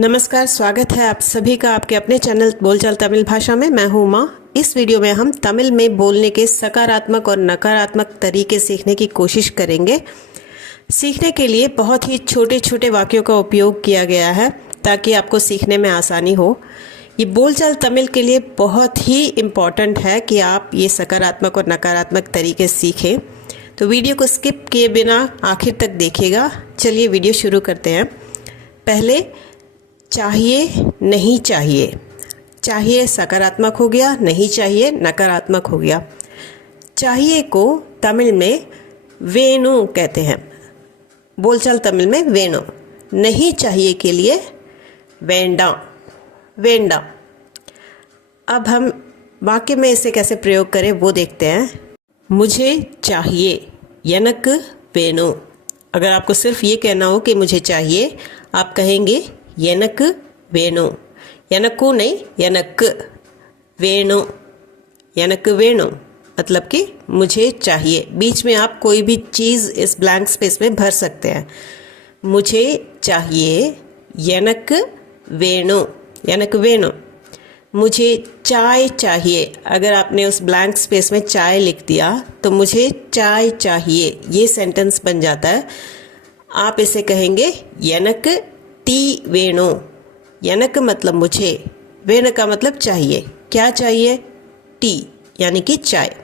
नमस्कार, स्वागत है आप सभी का आपके अपने चैनल बोलचाल तमिल भाषा में। मैं हूँ उमा। इस वीडियो में हम तमिल में बोलने के सकारात्मक और नकारात्मक तरीके सीखने की कोशिश करेंगे। सीखने के लिए बहुत ही छोटे छोटे वाक्यों का उपयोग किया गया है ताकि आपको सीखने में आसानी हो। ये बोलचाल तमिल के लिए बहुत ही इम्पॉर्टेंट है कि आप ये सकारात्मक और नकारात्मक तरीके सीखें। तो वीडियो को स्किप किए बिना आखिर तक देखिएगा। चलिए वीडियो शुरू करते हैं। पहले चाहिए, नहीं चाहिए। चाहिए सकारात्मक हो गया, नहीं चाहिए नकारात्मक हो गया। चाहिए को तमिल में वेणु कहते हैं, बोलचाल तमिल में वेणु। नहीं चाहिए के लिए वेंडा, वेंडा। अब हम वाक्य में इसे कैसे प्रयोग करें वो देखते हैं। मुझे चाहिए, यनक वेणु। अगर आपको सिर्फ ये कहना हो कि मुझे चाहिए, आप कहेंगे यनक वेणु। यनको नहीं, यनक वेणु। यनक वेणु मतलब कि मुझे चाहिए। बीच में आप कोई भी चीज़ इस ब्लैंक स्पेस में भर सकते हैं। मुझे चाहिए यनक वेणु, यनक वेणु। मुझे चाय चाहिए। अगर आपने उस ब्लैंक स्पेस में चाय लिख दिया तो मुझे चाय चाहिए, ये सेंटेंस बन जाता है। आप इसे कहेंगे यनक टी वेणु। यनक मतलब मुझे, वेण का मतलब चाहिए। क्या चाहिए? टी यानी कि चाय।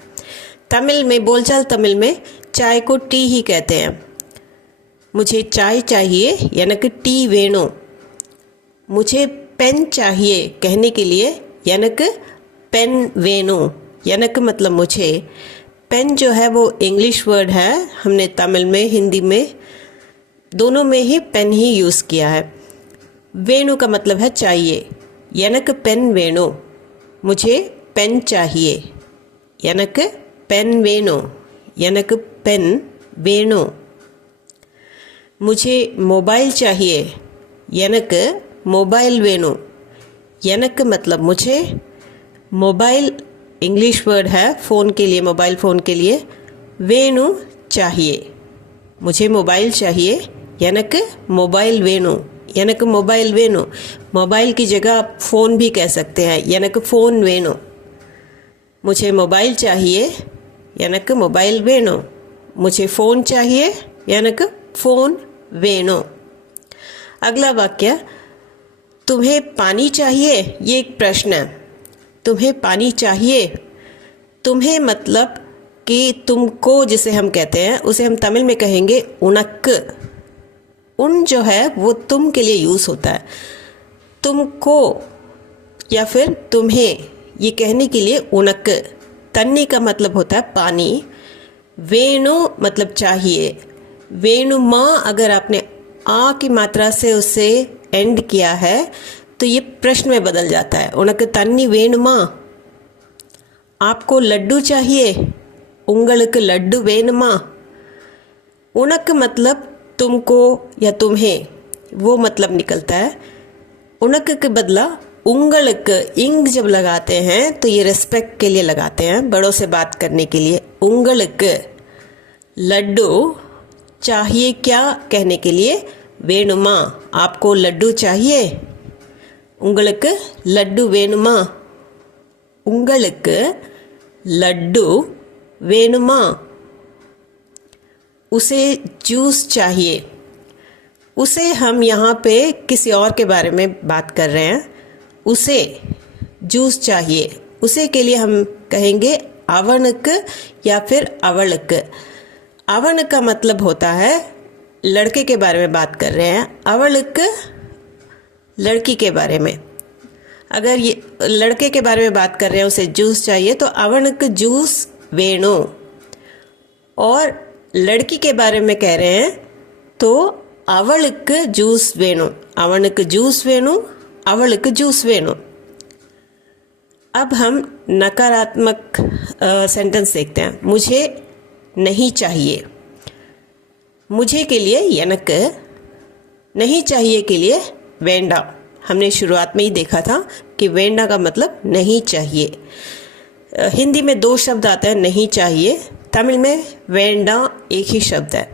तमिल में, बोलचाल तमिल में चाय को टी ही कहते हैं। मुझे चाय चाहिए, यनक टी वेणु। मुझे पेन चाहिए कहने के लिए यनक पेन वेणु। यनक मतलब मुझे। पेन जो है वो इंग्लिश वर्ड है। हमने तमिल में, हिंदी में दोनों में ही पेन ही यूज़ किया है। वेणु का मतलब है चाहिए। यनक पेन वेणु, मुझे पेन चाहिए। यनक पेन वेणु, यनक पेन वेणु। मुझे मोबाइल चाहिए, यनक मोबाइल वेणु। यनक मतलब मुझे, मोबाइल इंग्लिश वर्ड है फ़ोन के लिए, मोबाइल फ़ोन के लिए। वेणु चाहिए, मुझे मोबाइल चाहिए। यनक मोबाइल वेणु, यनक मोबाइल वेणु। मोबाइल की जगह आप फ़ोन भी कह सकते हैं, यनक फ़ोन वेणु। मुझे मोबाइल चाहिए, यनक मोबाइल वेणु। मुझे फ़ोन चाहिए, यनक फ़ोन वेणु। अगला वाक्य, तुम्हें पानी चाहिए। ये एक प्रश्न है। तुम्हें पानी चाहिए। तुम्हें मतलब कि तुमको जिसे हम कहते हैं उसे हम तमिल में कहेंगे उनक। उन जो है वो तुम के लिए यूज़ होता है। तुमको या फिर तुम्हें ये कहने के लिए उनक। तन्नी का मतलब होता है पानी। वेणु मतलब चाहिए। वेणु माँ, अगर आपने आ की मात्रा से उसे एंड किया है तो ये प्रश्न में बदल जाता है। उनक तन्नी वेणु माँ। आपको लड्डू चाहिए, उंगलक लड्डू वेणुमा। उनक मतलब तुमको या तुम्हें, वो मतलब निकलता है। उनक के बदला उंगलक, इंग जब लगाते हैं तो ये रिस्पेक्ट के लिए लगाते हैं, बड़ों से बात करने के लिए। उंगलक लड्डू चाहिए क्या कहने के लिए वेणुमा। आपको लड्डू चाहिए, उंगलक लड्डू वेणुमा। उंगलक लड्डू वेणुमा। उसे जूस चाहिए। उसे हम यहाँ पे किसी और के बारे में बात कर रहे हैं। उसे जूस चाहिए। उसे के लिए हम कहेंगे आवनक या फिर अवलक। अवन का मतलब होता है लड़के के बारे में बात कर रहे हैं, अवलक लड़की के बारे में। अगर ये लड़के के बारे में बात कर रहे हैं, उसे जूस चाहिए, तो अवनक जूस वेणु। और लड़की के बारे में कह रहे हैं तो अवलक जूस वेणु। अवनक जूस वेणु, अवलक जूस वेणु। अब हम नकारात्मक सेंटेंस देखते हैं। मुझे नहीं चाहिए। मुझे के लिए यनक, नहीं चाहिए के लिए वेंडा। हमने शुरुआत में ही देखा था कि वेंडा का मतलब नहीं चाहिए। हिंदी में दो शब्द आते हैं नहीं चाहिए, तमिल में वेंडा एक ही शब्द है।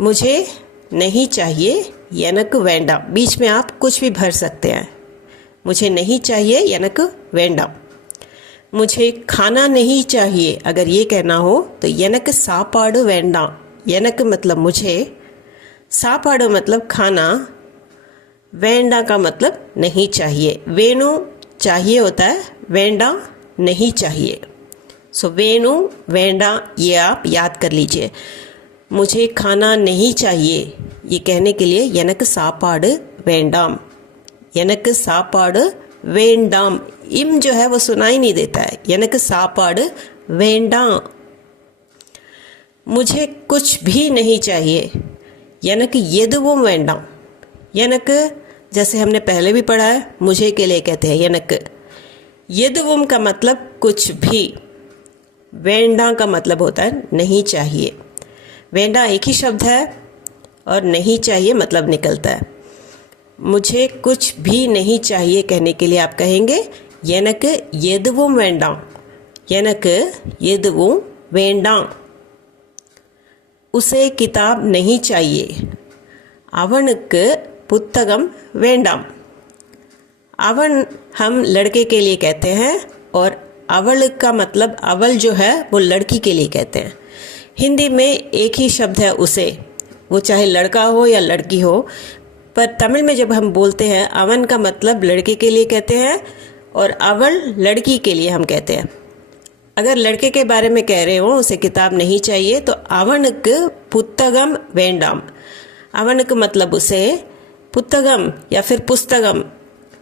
मुझे नहीं चाहिए எனக்கு வேண்டாம், बीच में आप कुछ भी भर सकते हैं। मुझे नहीं चाहिए, எனக்கு வேண்டாம்। मुझे खाना नहीं चाहिए, अगर ये कहना हो तो எனக்கு சாப்பாடு வேண்டாம்। எனக்கு मतलब मुझे, சாப்பாடு मतलब खाना, वेंडा का मतलब नहीं चाहिए। वेणु चाहिए होता है, वेंडा नहीं चाहिए। सो वेणु वेंडा ये आप याद कर लीजिए। मुझे खाना नहीं चाहिए ये कहने के लिए எனக்கு சாப்பாடு வேண்டாம், எனக்கு சாப்பாடு வேண்டாம்। इम जो है वो सुनाई नहीं देता है, எனக்கு சாப்பாடு வேண்டாம்। मुझे कुछ भी नहीं चाहिए, எனக்கு எதுவும் வேண்டாம்। எனக்கு जैसे हमने पहले भी पढ़ा है, मुझे के लिए कहते हैं எனக்கு। यदुवम का मतलब कुछ भी, वेंडा का मतलब होता है नहीं चाहिए। वेंडा एक ही शब्द है और नहीं चाहिए मतलब निकलता है। मुझे कुछ भी नहीं चाहिए कहने के लिए आप कहेंगे எனக்கு எதுவும் வேண்டாம், எனக்கு எதுவும் வேண்டாம்। उसे किताब नहीं चाहिए, அவனுக்கு पुस्तकम वेंडाम। अवन हम लड़के के लिए कहते हैं और अवल का मतलब अवल जो है वो लड़की के लिए कहते हैं। हिंदी में एक ही शब्द है उसे, वो चाहे लड़का हो या लड़की हो, पर तमिल में जब हम बोलते हैं अवन का मतलब लड़के के लिए कहते हैं और अवल लड़की के लिए हम कहते हैं। अगर लड़के के बारे में कह रहे हो उसे किताब नहीं चाहिए तो अवनुक्कु पुस्तकम वेंडाम। अवनुक्कु मतलब उसे, पुस्तकम या फिर पुस्तकम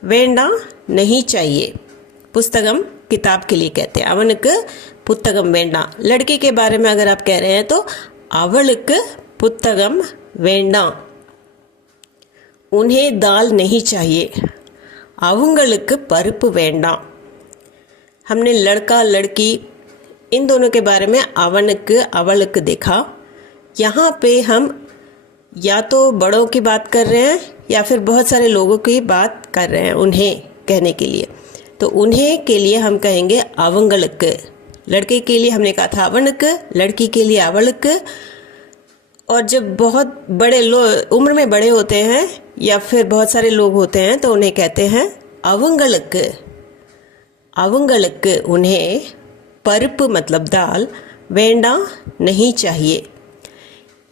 वेंडा नहीं चाहिए। पुस्तकम किताब के लिए कहते हैं, अवनुक्कु पुस्तकम वेंडा। लड़की के बारे में अगर आप कह रहे हैं तो अवளுக்கு पुस्तकम वेंडा। उन्हें दाल नहीं चाहिए, அவங்களுக்கு பருப்பு வேண்டாம்। हमने लड़का लड़की इन दोनों के बारे में अवनुक्कु अवளுக்கு देखा। यहाँ पे हम या तो बड़ों की बात कर रहे हैं या फिर बहुत सारे लोगों की बात कर रहे हैं उन्हें कहने के लिए। तो उन्हें के लिए हम कहेंगे அவங்களுக்கு। लड़के के लिए हमने कहा था அவனுக்கு, लड़की के लिए அவளுக்கு। और जब बहुत बड़े लोग उम्र में बड़े होते हैं या फिर बहुत सारे लोग होते हैं तो उन्हें कहते हैं அவங்களுக்கு। அவங்களுக்கு उन्हें பருப்பு मतलब दाल, वेंडा नहीं चाहिए।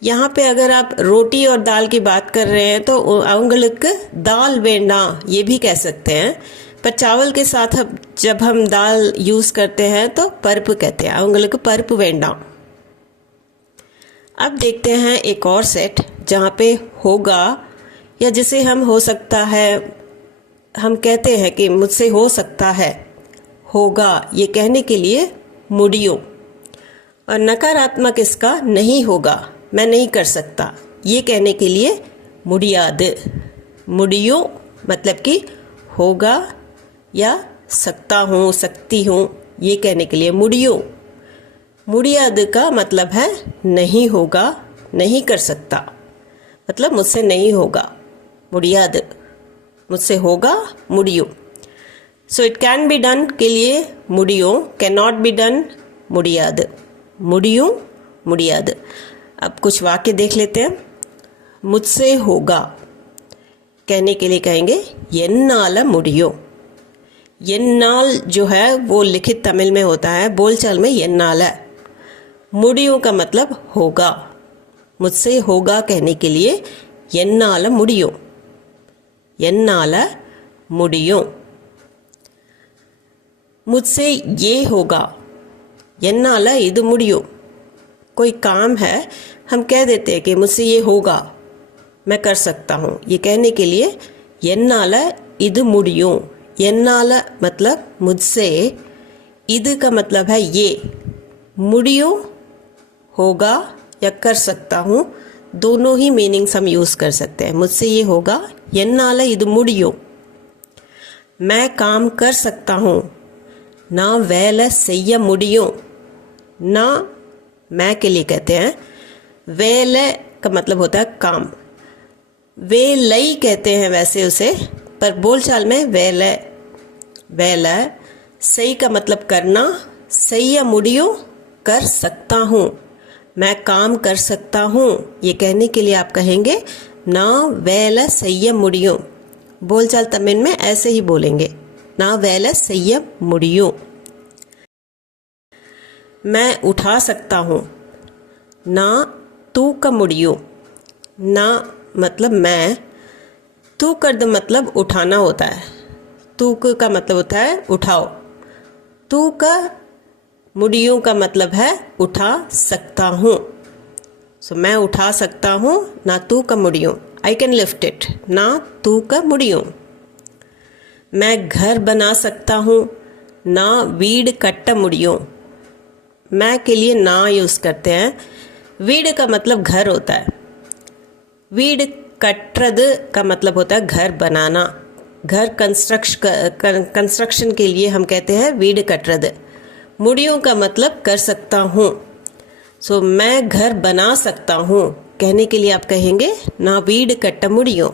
यहाँ पे अगर आप रोटी और दाल की बात कर रहे हैं तो அவங்களுக்கு दाल वेंडा ये भी कह सकते हैं, पर चावल के साथ जब हम दाल यूज़ करते हैं तो பருப்பு कहते हैं, அவங்களுக்கு பருப்பு வேண்டாம்। अब देखते हैं एक और सेट जहाँ पे होगा या जिसे हम हो सकता है हम कहते हैं कि मुझसे हो सकता है, होगा ये कहने के लिए मुड़ियो। और नकारात्मक इसका नहीं होगा, मैं नहीं कर सकता ये कहने के लिए मुड़ियाद। मुड़ियो मतलब कि होगा या सकता हूँ सकती हूँ ये कहने के लिए मुड़ियो। मुड़ियाद का मतलब है नहीं होगा, नहीं कर सकता, मतलब मुझसे नहीं होगा। मुड़ियाद मुझसे होगा, मुड़ियो। So it can be done के लिए मुड़ियो, कैन नॉट बी डन मुड़ियाद। मुड़ियो मुड़ियाद। अब कुछ वाक्य देख लेते हैं। मुझसे होगा कहने के लिए कहेंगे एन्नाल मुड़ियो। एन्नाल जो है वो लिखित तमिल में होता है, बोलचाल में एन्नाल है। मुड़ियो का मतलब होगा। मुझसे होगा कहने के लिए एन्नाल मुड़ियो, एन्नाल मुड़ियो। मुझसे ये होगा, एन्नाल इदु मुड़ियो। कोई काम है हम कह देते हैं कि मुझसे ये होगा, मैं कर सकता हूँ ये कहने के लिए एन्नाल इदु मुड़ियो। एन्नाल मतलब मुझसे, इदु का मतलब है ये, मुड़ियो होगा या कर सकता हूँ, दोनों ही मीनिंग्स हम यूज़ कर सकते हैं। मुझसे ये होगा, एन्नाल इदु मुड़ियो। मैं काम कर सकता हूँ, ना वेला செய்ய முடியும்। ना मैं के लिए कहते हैं, वेले का मतलब होता है काम। वेलई कहते हैं वैसे उसे, पर बोलचाल में वेले। वेला सही का मतलब करना, செய்ய முடியும் कर सकता हूँ, मैं काम कर सकता हूँ ये कहने के लिए आप कहेंगे நான் வேலை செய்ய முடியும்। बोलचाल तमिल में ऐसे ही बोलेंगे, நான் வேலை செய்ய முடியும்। मैं उठा सकता हूँ, நான் தூக்க முடியும்। ना मतलब मैं, तूकर्द मतलब उठाना होता है, तूक का मतलब होता है उठाओ, तूक मुड़ियों का मतलब है उठा सकता हूँ। सो मैं उठा सकता हूँ, ना तूक मुड़ियों, आई कैन लिफ्ट इट, ना तूक मुड़ियों। मैं घर बना सकता हूँ, ना वीड कट्ट मुड़ियों। मैं के लिए ना यूज़ करते हैं। वीड का मतलब घर होता है, वीड कट्रद का मतलब होता है घर बनाना। घर कंस्ट्रक्शन के लिए हम कहते हैं वीड कट्रद। मुड़ियों का मतलब कर सकता हूँ। सो मैं घर बना सकता हूँ कहने के लिए आप कहेंगे ना वीड कट्ट मुड़ियों,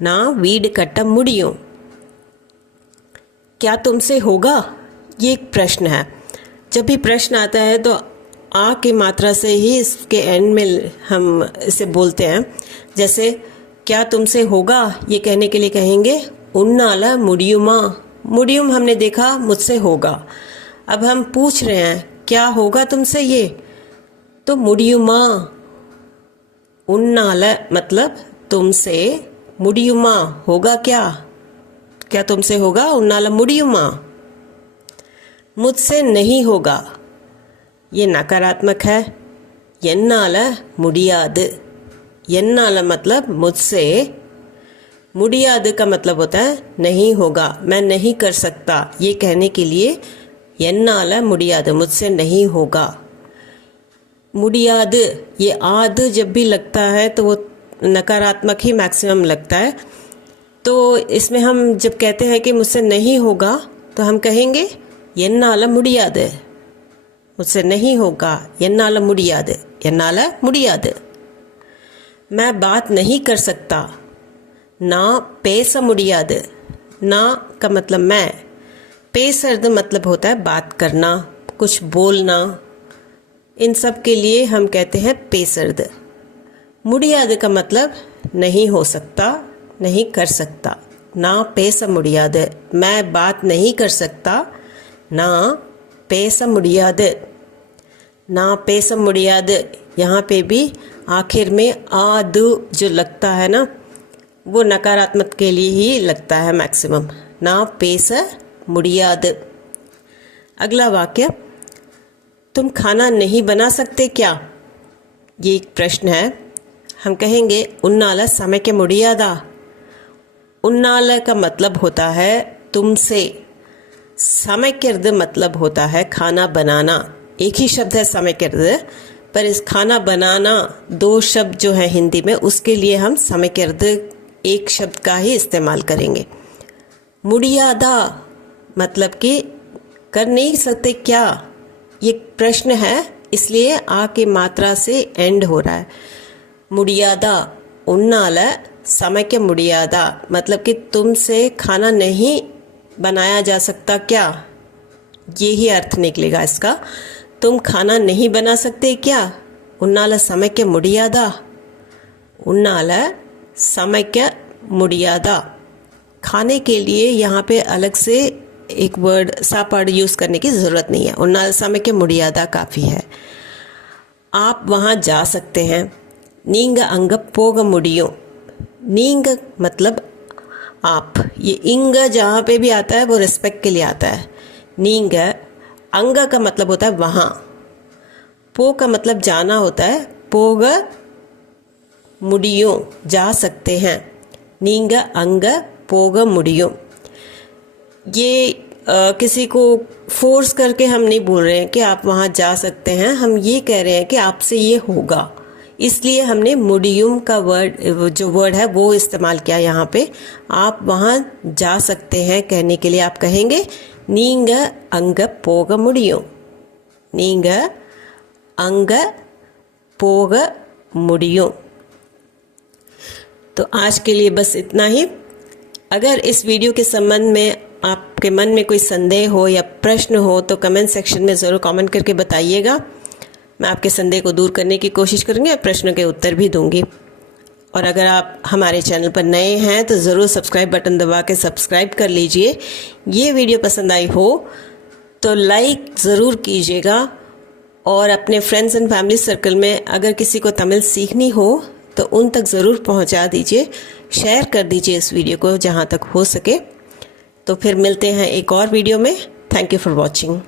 ना वीड कट्ट मुड़ियों। क्या तुमसे होगा, ये एक प्रश्न है। जब भी प्रश्न आता है तो आ की मात्रा से ही इसके एंड में हम इसे बोलते हैं। जैसे क्या तुमसे होगा, ये कहने के लिए कहेंगे उन्नाला मुड़ियुमा। मुड़ियुम हमने देखा मुझसे होगा। अब हम पूछ रहे हैं क्या होगा तुमसे, ये तो मुड़ियुमा। उन्नाला मतलब तुमसे, मुड़ियुमा होगा क्या, क्या तुमसे होगा, उन्नाला मुड़ियुमा। मुझसे नहीं होगा, ये नकारात्मक है। एन्नाल मुड़ियादु, एन्नाल मतलब मुझसे, मुड़ियादु का मतलब होता है नहीं होगा, मैं नहीं कर सकता। ये कहने के लिए एन्नाल मुड़ियादु, मुझसे नहीं होगा। मुड़ियादु, ये आद जब भी लगता है तो वो नकारात्मक ही मैक्सिमम लगता है। तो इसमें हम जब कहते हैं कि मुझसे नहीं होगा तो हम कहेंगे एन्नाल मुड़ियादु, मुझसे नहीं होगा, एन्नाल मुड़ियादु, एन्नाल मुड़ियादु। मैं बात नहीं कर सकता, ना पेस मुड़ियादु। ना का मतलब मैं, पेसर्द मतलब होता है बात करना, कुछ बोलना। इन सब के लिए हम कहते हैं पेसर्द। मुड़ियादु का मतलब नहीं हो सकता, नहीं कर सकता। ना पेस मुड़ियादु, मैं बात नहीं कर सकता, ना पेस मुड़ियादु, ना पेस मुड़ियादु। यहाँ पे भी आखिर में आदु जो लगता है ना, वो नकारात्मक के लिए ही लगता है मैक्सिमम, ना पेस मुड़ियादु। अगला वाक्य, तुम खाना नहीं बना सकते क्या, ये एक प्रश्न है। हम कहेंगे उन्नाल समैक्क मुड़ियादा। उन्नाल का मतलब होता है तुमसे, समैक्किरद मतलब होता है खाना बनाना। एक ही शब्द है समैक्किरद, पर इस खाना बनाना दो शब्द जो है हिंदी में, उसके लिए हम समैक्किरद एक शब्द का ही इस्तेमाल करेंगे। मुड़ियादा मतलब कि कर नहीं सकते क्या, ये प्रश्न है, इसलिए आ की मात्रा से एंड हो रहा है। मुड़ियादा, उन्नाल समैक्क मुड़ियादा मतलब कि तुमसे खाना नहीं बनाया जा सकता क्या, ये ही अर्थ निकलेगा इसका। तुम खाना नहीं बना सकते क्या, उन्नाल समैक्क मुड़ियादा, उन्नाल समैक्क मुड़ियादा। खाने के लिए यहाँ पे अलग से एक वर्ड सापाड़ यूज़ करने की ज़रूरत नहीं है, उन्नाल समैक्क मुड़ियादा काफ़ी है। आप वहाँ जा सकते हैं, नींग अंग पोग मुड़ियों। नींग मतलब आप, ये इंग जहाँ पे भी आता है वो रिस्पेक्ट के लिए आता है। नींग, अंग का मतलब होता है वहाँ, पो का मतलब जाना होता है, पोग मुड़ियों जा सकते हैं, नींग अंग पोग मुड़ियों। ये किसी को फोर्स करके हम नहीं बोल रहे हैं कि आप वहाँ जा सकते हैं, हम ये कह रहे हैं कि आपसे ये होगा, इसलिए हमने मुड़ियुम का जो वर्ड है वो इस्तेमाल किया यहाँ पे। आप वहाँ जा सकते हैं कहने के लिए आप कहेंगे नींग अंग पोग मुड़ियों, नींग अंग पोग मुड़ियों। तो आज के लिए बस इतना ही। अगर इस वीडियो के संबंध में आपके मन में कोई संदेह हो या प्रश्न हो तो कमेंट सेक्शन में ज़रूर कमेंट करके बताइएगा। मैं आपके संदेह को दूर करने की कोशिश करूँगी और प्रश्नों के उत्तर भी दूंगी। और अगर आप हमारे चैनल पर नए हैं तो ज़रूर सब्सक्राइब बटन दबा के सब्सक्राइब कर लीजिए। ये वीडियो पसंद आई हो तो लाइक ज़रूर कीजिएगा और अपने फ्रेंड्स एंड फैमिली सर्कल में अगर किसी को तमिल सीखनी हो तो उन तक ज़रूर पहुंचा दीजिए, शेयर कर दीजिए इस वीडियो को जहां तक हो सके। तो फिर मिलते हैं एक और वीडियो में। Thank you for watching.